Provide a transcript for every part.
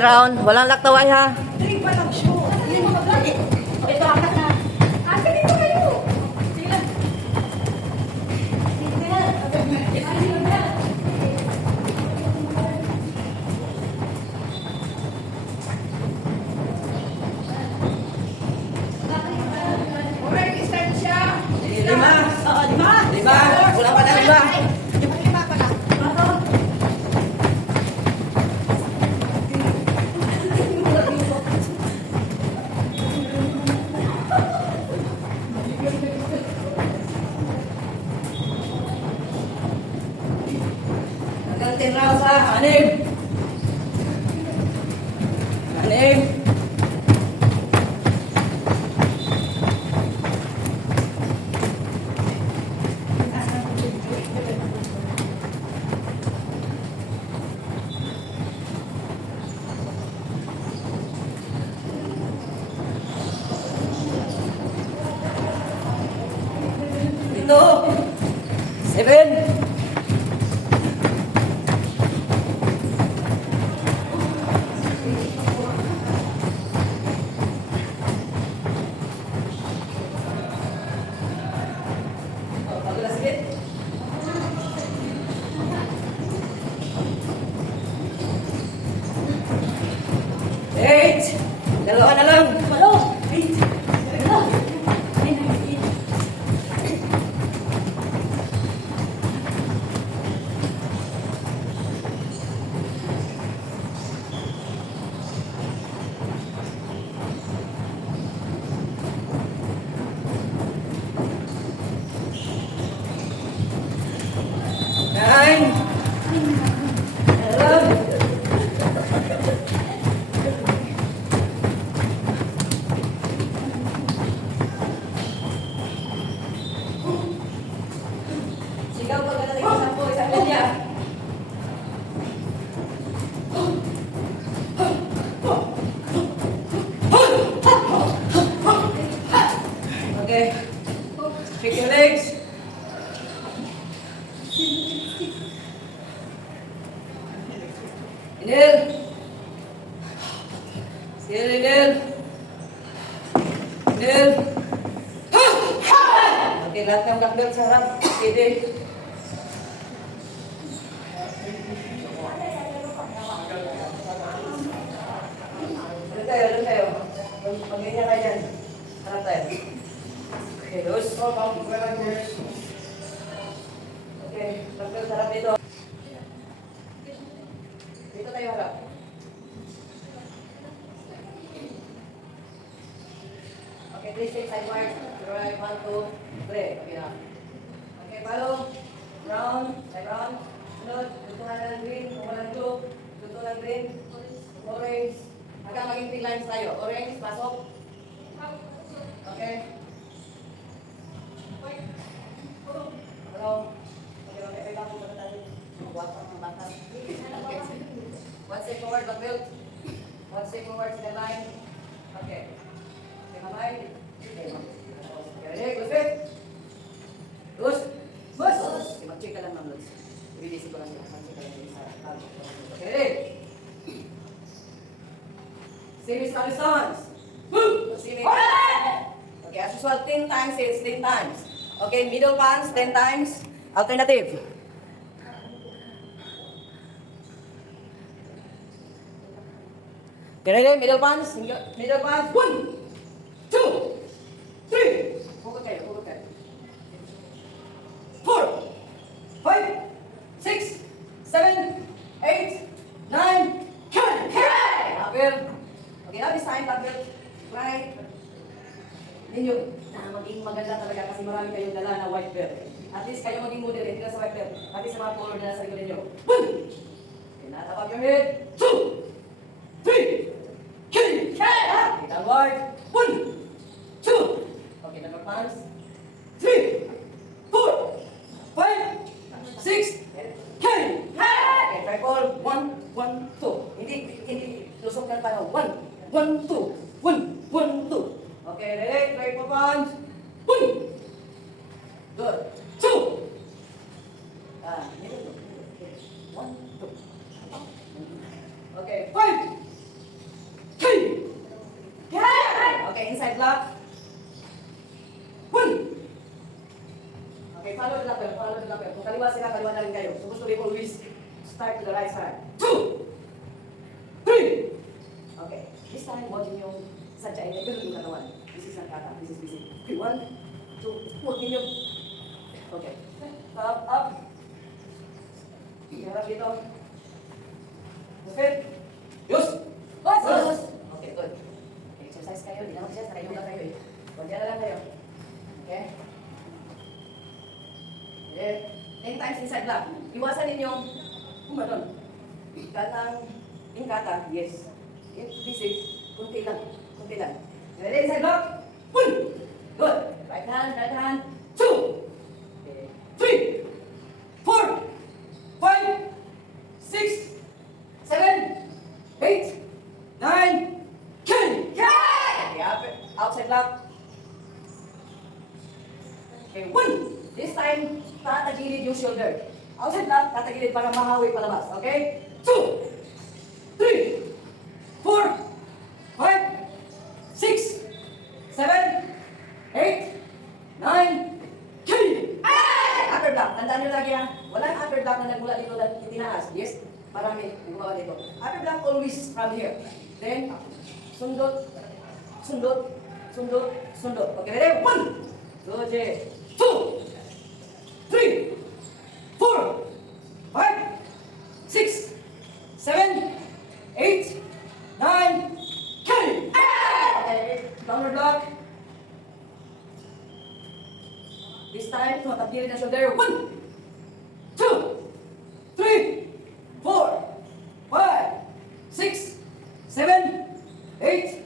round. Walang laktaway ha. Drink pa lang siya. Hindi mo maglagi. Ito, anak na. Asa dito kayo? Sige lang. Sige lang. Already start siya. Lima. Oo, lima. Lima. Kulang pa na lima. Lima pa lang. Hanggang 10 rounds ha. Anim. Anim. Ito. 7. Eight. Dalawa na lang. Walo. Eight. Dalawa. Nine. 11. Sigaw pag nalating sa 10, isang linya. Okay. Kick your legs. Inhale. Exhale, inhale. Inhale. Okay, lahat ng black belt sa harap. Steady. Doon tayo. Pag-ganyan kayo dyan. Harap tayo. Okay, dos. Okay, black belt sa harap dito. Dito tayo harap. Okay, please take side mark. Right, 1, 2, 3. Okay na. Okay, follow. Round, side round. Sunod, tutungan ng green. Kung walang blue, tutungan ng green. Orange. Hanggang maging 3 lines tayo. Orange, pasok. Okay. Hello. Okay, okay, lang po ba tayo? Wapak ng bata. Okay. One step forward, back belt. One step forward to the line. Okay. Okay, kamay. Okay, ready? Good fit. Good. Good. Okay, mag-check ka lang ng loads. Ibigisi ko lang siya. Mag-check ka lang sa talo. Okay, ready? Same as count stones. Same. Okay, as usual, 10 times hits, 10 times. Okay, middle punch, 10 times. Alternative. Okay, ready? Middle punch. Middle punch. 1, 2, 3. Hugot kayo, hugot kayo. 4, 5, 6, 7, 8, 9, 10. Okay! Kapil. Okay, now this time, kapil. Right. Ninyo, maging maganda talaga kasi marami kayong dala na white belt. At least kayo maging model, hindi na sa white belt. At least sa mga color na nasa likod ninyo. 1. Okay, natap up your head. 2, 3. Okay, downward. 1, 2. Okay, number punch. 3, 4, 5, 6. Okay, triple. 1, 1, 2. Hindi lusok na tayo. 1, 1, 2. 1, 1, 2. Okay, ready? Triple punch. 1. Good. 2. 1, 2. Okay, 5, follow the black belt, follow the black belt. Kung kaliwa sila, kaliwa na rin kayo. So gusto rin always start to the right side. 2, 3. Okay. This time, huwag niyo sadyain. Ay, ganun yung katawan. This is not kata. This is busy. Okay, 1, 2, huwag niyo. Okay. Up, up. Harap dito. Good. Yus! Yus! Okay, good. Okay, exercise kayo. Di naman siya, nakayoga kayo eh. Huwag na lang kayo. Okay? Okay. 10 times inside block. Iwasan ninyong umadon. Katang ingkata, yes. Okay, basic. Kunti lang. Kunti lang. Ready inside block? 1. Good. Right hand. 2. Okay. 3. 4. 5. 6. 7. 8. 9. 10. Okay, outside block. Okay, 1. This time, tatagilid yung shoulder. Outside block, tatagilid para mahawi palabas. Okay? 2, 3, 4, 5, 6, 7, 8, 9, 10. Upper block. Tandaan nyo lagi ha. Walang upper block na nagmula dito na itinaas. Yes? Marami. Gumawa dito. Upper block always from here. Then, sundot, sundot, sundot, sundot. Okay, ready? 1. Good, Jay. 2, 3, 4, 5, 6, 7, 8, 9, 10. Okay, downward block. This time, tumatagilid na shoulder. 1, 2, 3, 4, 5, 6, 7, 8,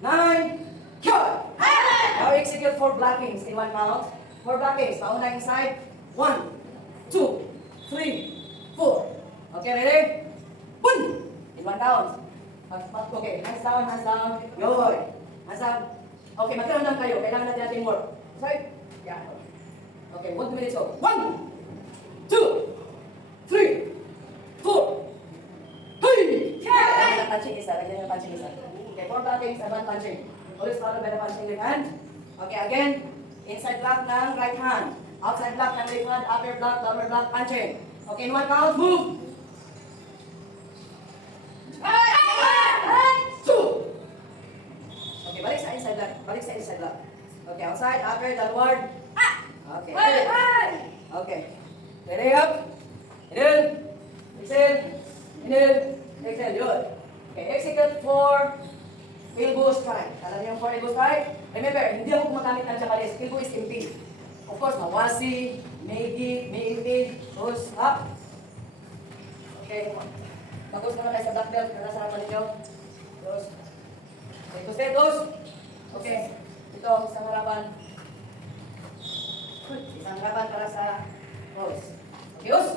9, 10. Now execute 4 blockings in 1 count. 4 blockings. Pauna inside. 1, 2, 3, 4. Okay, ready? 1. In 1 count. Okay, hands down, hands down. Yoy. Hands up. Okay, magkaroon lang kayo. Kailangan natin natin more. Sorry? Yeah. Okay, 1 minute so. 1, 2, 3, 4. Hey! Yeah! Punching isa. Lagyan yung punching isa. Okay, 4 blockings and 1 punching. Always follow by the punching left hand. Okay, again. Inside block ng right hand. Outside block ng left hand. Upper block, lower block, punching. Okay, in 1 count, move. 2. Okay, balik sa inside block. Balik sa inside block. Okay, outside, upper, downward. Okay. Okay. Ready up. Inhale. Exhale. Inhale. Exhale. Good. Okay, execute 4 elbow strike. Alam niyo yung 4 elbow strike? Remember, hindi ako gumagamit ng Japanese. Elbow is empty. Of course, mawasi, maybe, push up. Okay. Tapos naman tayo sa black belt. Para sa harapan ninyo. Dos. Okay, dos. Okay. Ito, isang harapan. Isang harapan para sa pose. Okay, us.